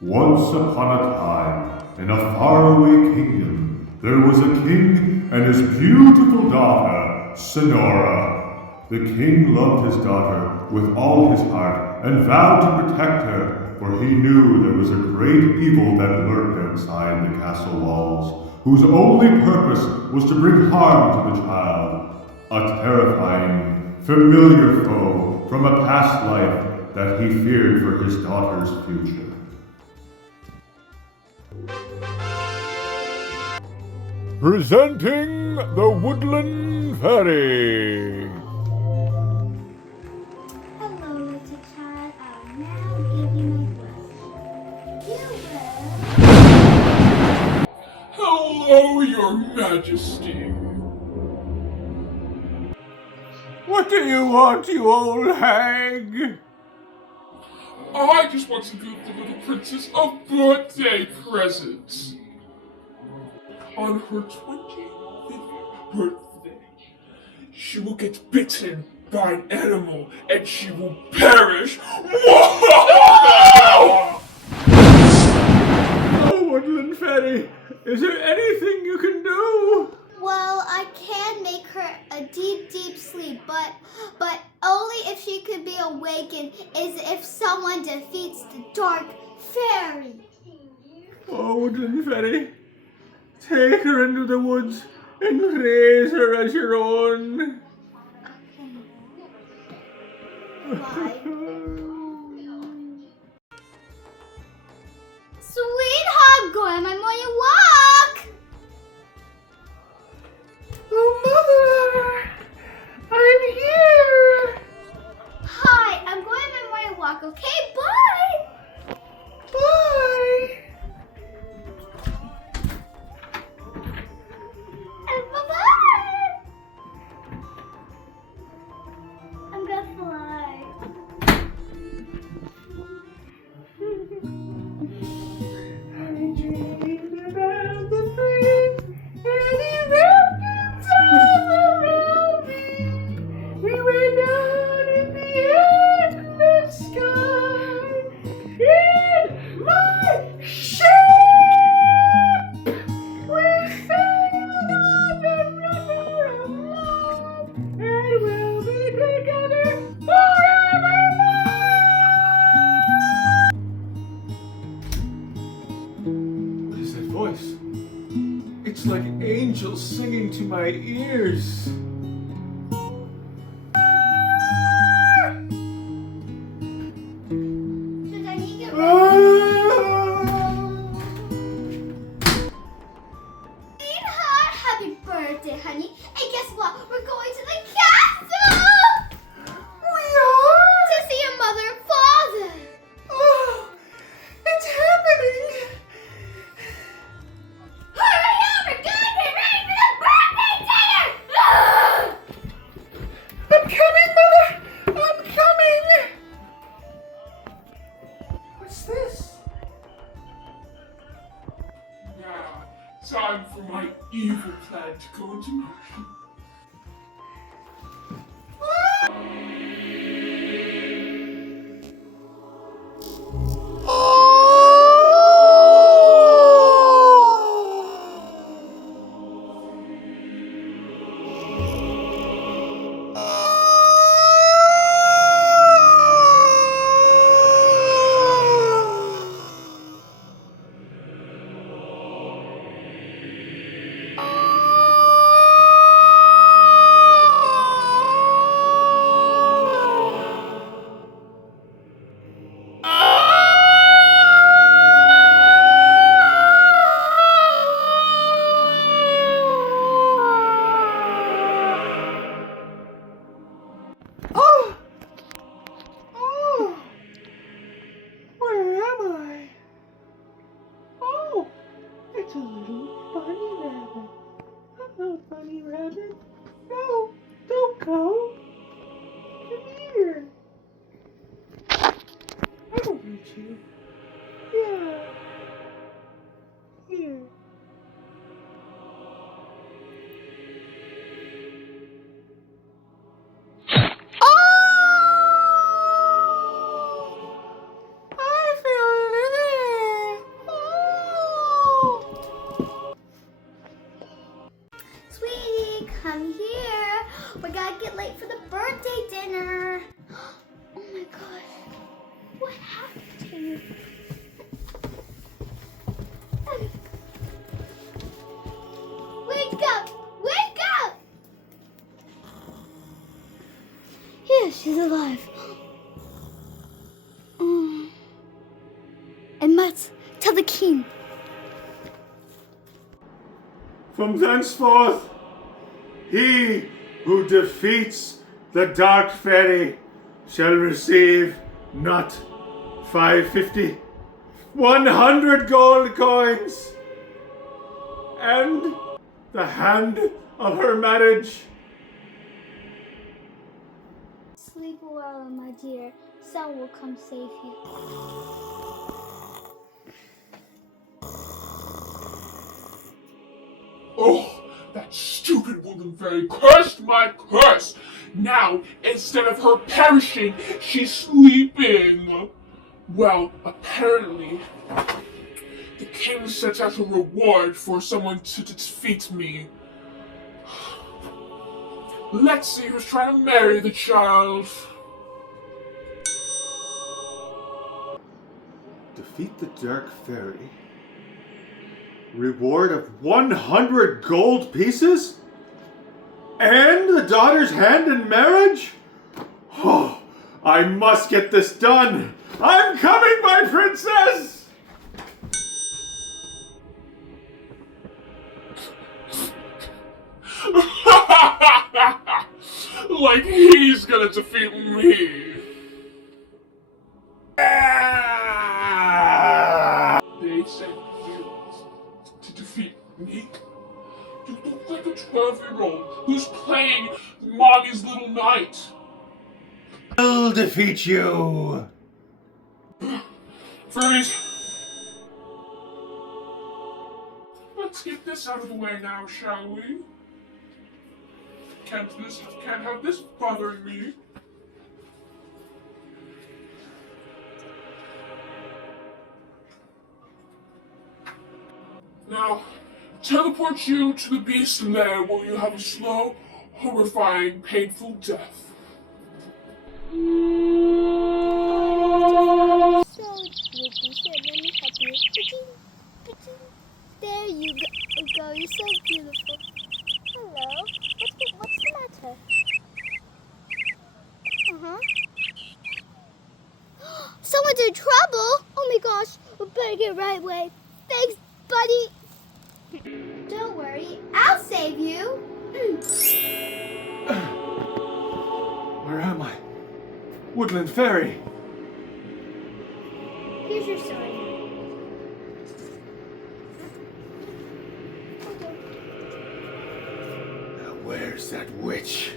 Once upon a time, in a faraway kingdom, there was a king and his beautiful daughter, Sonora. The king loved his daughter with all his heart and vowed to protect her, for he knew there was a great evil that lurked outside the castle walls, whose only purpose was to bring harm to the child. A terrifying, familiar foe from a past life that he feared for his daughter's future. Presenting the Woodland Fairy. Hello, little child. I'll now give you my blessing. You will. Hello, Your Majesty. What do you want, you old hag? I just want to give the little princess a birthday present. On her 25th birthday, she will get bitten by an animal and she will perish. Oh, Woodland Fairy, is there anything you can do? Well, I can make her a deep, deep sleep, but only if she could be awakened is if someone defeats the dark fairy. Oh, Woodland Fairy, take her into the woods and raise her as your own. Bye. Sweetheart, go on my morning walk. Oh, Mother, I'm here. Hi, I'm going on my morning walk. Okay, bye. Bye. And bye-bye. I'm gonna fly. I dreamed about the prince, and he wrapped himself around me. We went down in the endless sky in my ship. We sailed on the river of love, and we'll be together forevermore. What is that voice? It's like angels singing to my ears. Should I need get ready? Sweetheart, happy birthday, honey. And guess what? We're going to the castle! We are? To see your mother and father. Oh, it's happening. Hurry up! We're gonna be ready for the birthday dinner! Ugh! I'm coming, Mother. I'm coming. What's this? Now, time for my evil plan to go into motion. late for the birthday dinner. Oh my gosh. What happened to you? Wake up! Wake up! Yeah, she's alive. I must tell the king. From thenceforth, he who defeats the Dark Fairy shall receive not 550, 100 gold coins, and the hand of her marriage. Sleep well, my dear. Someone will come save you. Oh, that stupid woman fairy cursed my curse! Now, instead of her perishing, she's sleeping! Well, apparently, the king sets out a reward for someone to defeat me. Let's see who's trying to marry the child. Defeat the Dark Fairy. Reward of 100 gold pieces? And the daughter's hand in marriage? Oh, I must get this done. I'm coming, my princess! Like he's gonna defeat me. They sent you to defeat me? You look like a 12-year-old who's playing Mommy's Little Knight. I'll defeat you. Freeze! Let's get this out of the way now, shall we? Can't have this bothering me. Now, teleport you to the beast lair where you have a slow, horrifying, painful death. So, let me help you. There you go. You're so beautiful. Hello. What's the matter? Someone's in trouble. Oh my gosh. We better get right away. Thanks, buddy. Don't worry. I'll save you. Where am I? Woodland Fairy. Here's your sword. Now where's that witch?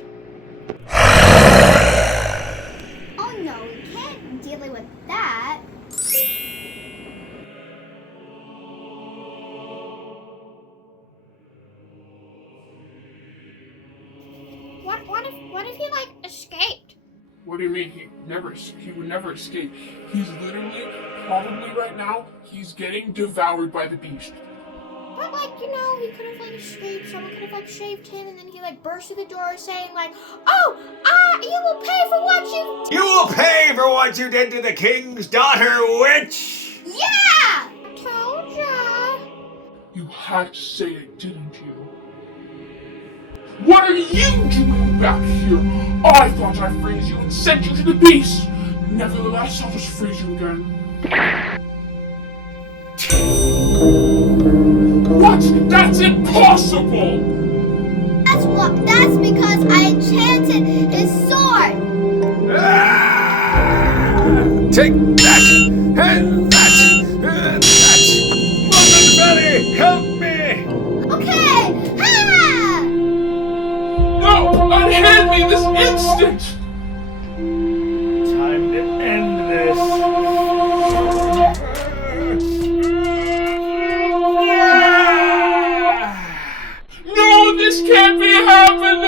Oh no, we can't deal with that. What if he like escaped? What do you mean he would never escape? He's literally, probably right now, he's getting devoured by the beast. But like, he could have like escaped. Someone could have like shaved him, and then he like burst through the door saying like, "Oh, you will pay for what you You will pay for what you did to the king's daughter, witch! Yeah! Told ya. You had to say it, didn't you? What are you doing back here? I thought I freeze you and sent you to the beast. Nevertheless, I'll just freeze you again. What? That's impossible! That's because I enchanted his sword. Take that! And that! And that! Woodland Fairy, help me! Okay. Ha! No! Unhand me this instant! Time to end this. No, this can't be happening!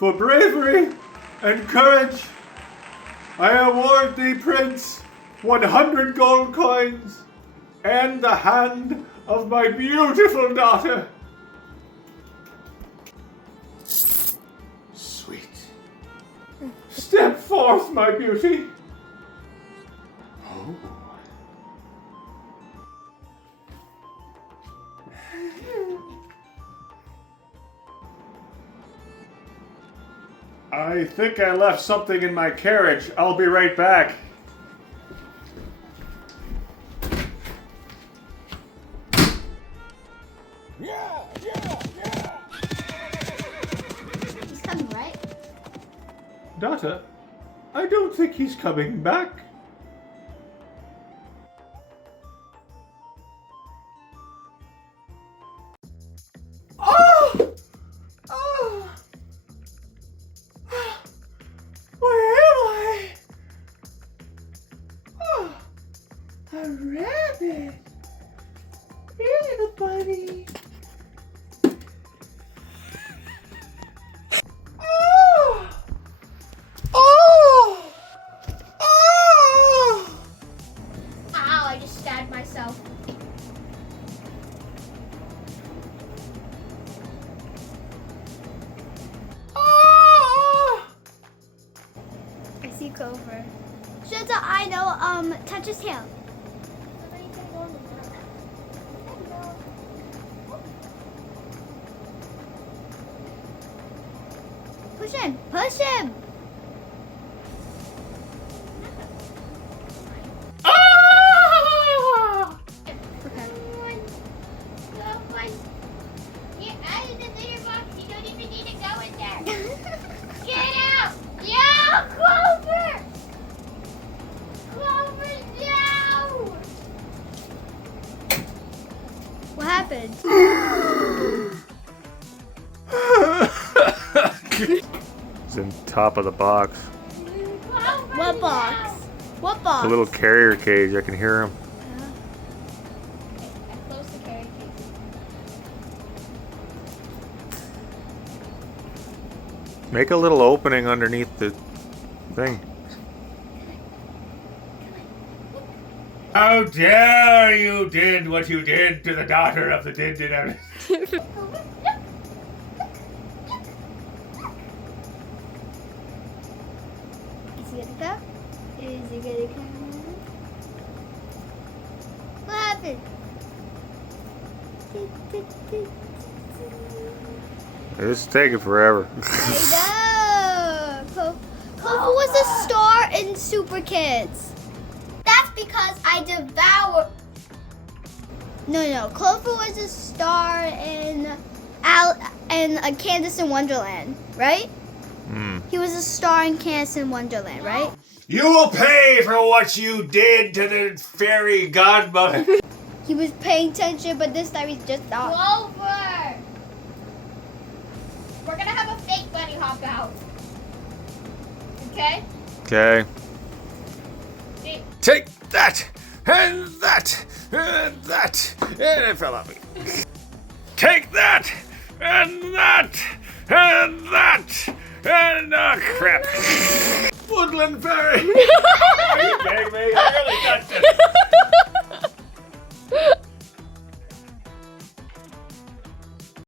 for bravery and courage. I award thee, Prince, 100 gold coins and the hand of my beautiful daughter. Sweet. Step forth, my beauty. Oh. I think I left something in my carriage. I'll be right back. He's coming, right? Daughter, I don't think he's coming back. Oh! Oh! Where am I? Oh, a rabbit. Here, little buddy. Oh! Oh! Oh! Ow, I just stabbed myself. Oh! I see Clover. Shut up, I know, touch his tail. Push him! Push him! Ah! Okay. Get out of the litter box. You don't even need to go in there. Get out! Yo, Clover! Clover, no! What happened? It's in top of the box. Clover, What no! box? What box? A little carrier cage. I can hear him. I closed the carry case. Make a little opening underneath the thing. How dare you did what you did to the daughter of the did. Is he gonna come? Is he gonna come? What happened? This is taking forever. I know! Clover was a star in Super Kids. That's because I devour. No. Clover was a star in Candace in Wonderland, right? He was a star in Candace in Wonderland, right? You will pay for what you did to the fairy godmother. He was paying attention, but this time he's just not. Clover! We're gonna have a fake bunny hop out. Okay? Okay. See? Take that, and that, and that, and it fell off me. Take that, and that, and that, and crap. Woodland fairy. Are you kidding me?